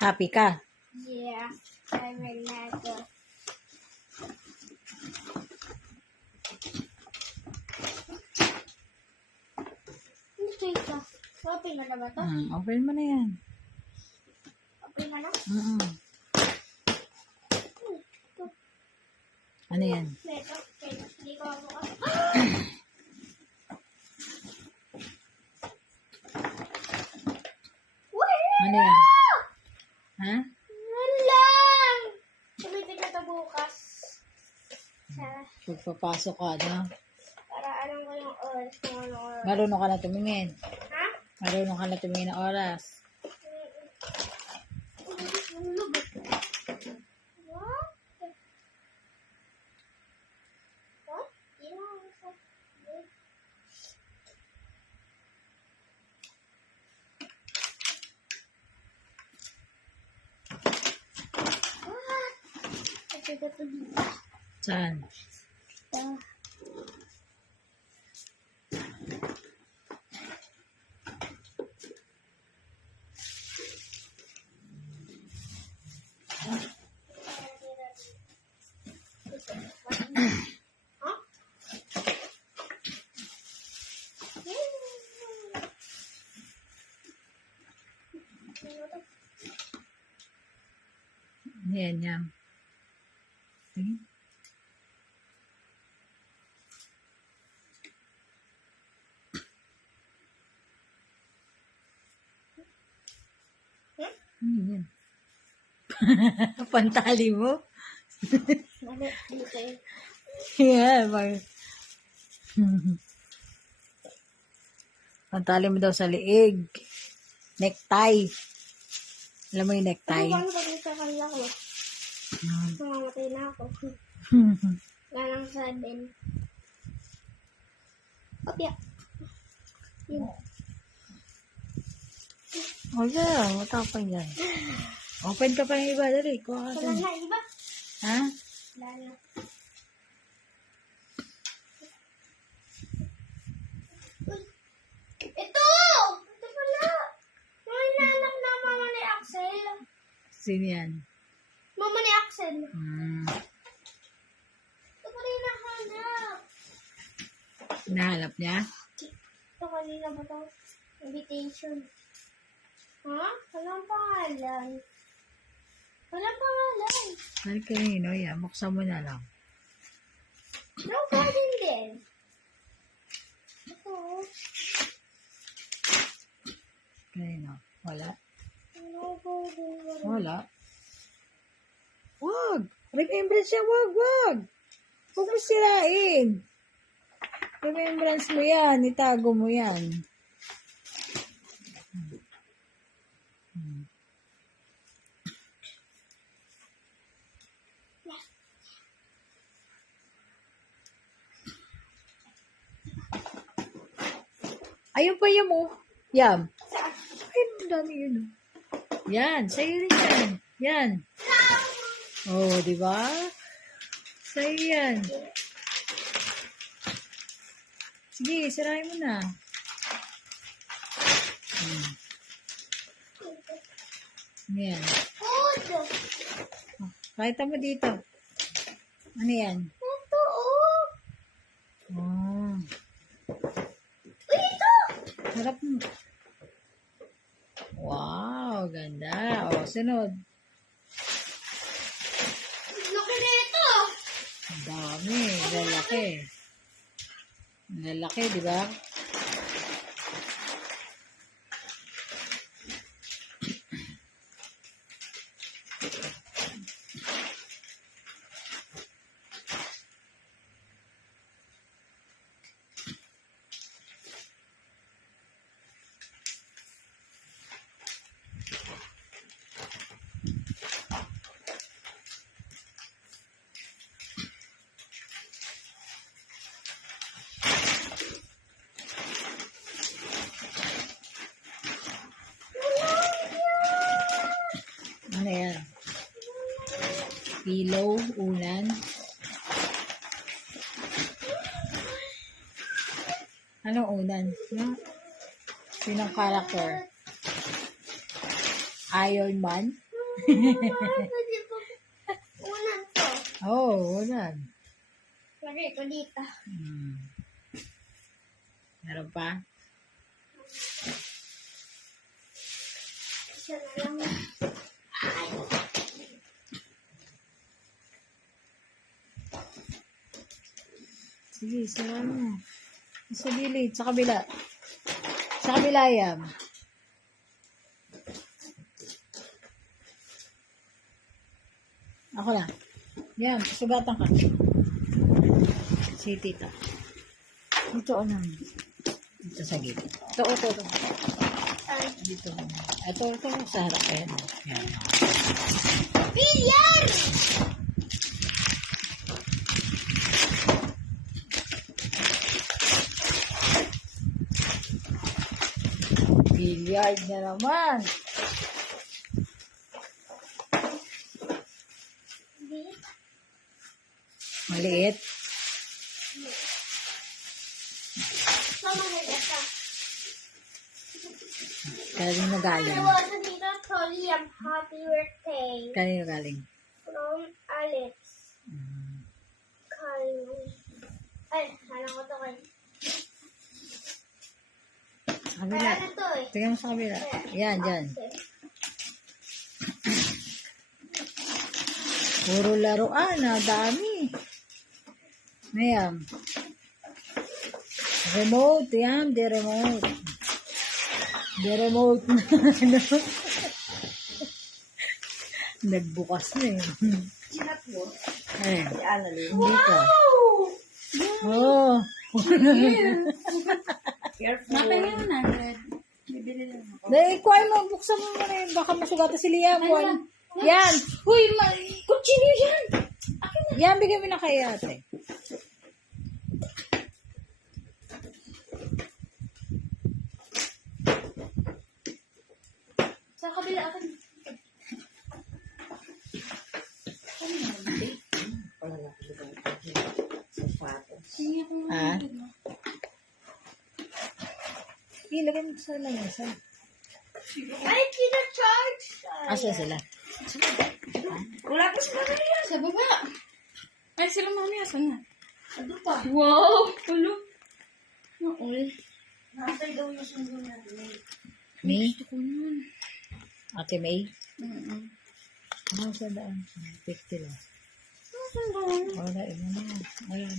Happy ka? Yeah, I'm a Lego. Ito. Open mo na ba ito? Open mo na yan. Open mo na? Ano yan? Ito. Hindi ko ako. Ano yan? Ha? Walang! Sumitin na ito bukas. Pagpapasok ka, no? Para alam ko yung oras kung ano oras. Marunong ka na tumingin. Ha? Marunong ka na tumingin ng oras. What? What? Yun ang isa. What? Ito dito. Saan? Yan, yan. Tingin. Yan. Pantali mo? Mali, dito eh. Yeah, pantali mo daw sa liig. Necktie. Alam mo yung necktie? Ano ba dito sa kanila ko? Mamamatay na ako. Ganang 7. Opya. Yun. Oh, yeah. Matapang yan. Open ka pa ng iba. Dali, kuha ka Wala dyan. na, iba? Ha? Wala na. Uy! Ito! Ito pala! Yung inaanak na mama ni Axel. Sino yan? Mama ni Axel. Ito pala yung nahanap. Nahanap niya? Ito kanina ba ito? Invitation. Ha? Walang pangalan. Walang pangalan. Ano kanino? Yan, buksan mo na lang. No garden din. Ito. Kanino? Wala? No garden. Wala. Wag! Remembrance siya, wag! Huwag mo sirain. Remembrance mo yan. Itago mo yan. Ayun pa yun mo. Yam. Ayun, ang dami yun. Yan, sa'yo rin yan. Yan. Oh, di ba? Sa'yo yan. Sige, sirahin mo na. Yan. Food! Kahit mo dito. Ano yan? Ito, oh! Oh. Uy, ito! Harap mo. Wow, ganda. O, sunod. Laki na ito! Ang dami. Lalaki. Lalaki, di ba? Ano yan? Pillow, unan. Anong unan? Sinong character? Iron Man? Pwede po. Unan to. Oh, unan. Lagay ko dito. Meron pa? Isa na lang. Ay. Sige, sara mo. Sa gilid, sa kabila. Sa kabila yan. Ako na. Yan, sugatan ka. Si tita. Dito o na. Dito sa gilid. Ito. Ay. Dito. Ito, sa harap. Ayan. Yan. Billiard! Billiard na naman. Maliit. Kanino galing? Sa dito, Tolly, happy birthday. Kanino galing? From Alex. Ay, alam ko to kayo. Sa kabila. Ano to eh? Tingnan mo sa kabila. Yan, dyan. Puro laruan, dami. Ayan. Remote, yan, the remote. The remote na, ano. Nagbukas na eh. Sinat mo? Eh, Si Annalyn. hindi ka. Wow! Oh. Careful. Napay mo na. Bibili lang ako. Dahil, kuhay mo, buksan mo muna yun. Baka masugatan si Liam. Yan. Uy, kutsino yan! Yan, bigyan mo na kay ate. Sa kabila akin. Ah? Ilagay mo sa lamesa. Ay, kina-charge! Asa sila? Wala pa sila na yan. Sa baba. Ay, sila mami, asan na? Ano pa? Wow! Tulo. Naol. Nasa'y daw yung sundo natin. May? Gusto ko nun. Ate May? Mm-mm. Ano sa daan? 50 lang. Asan doon? Wala, ino na. Ayan.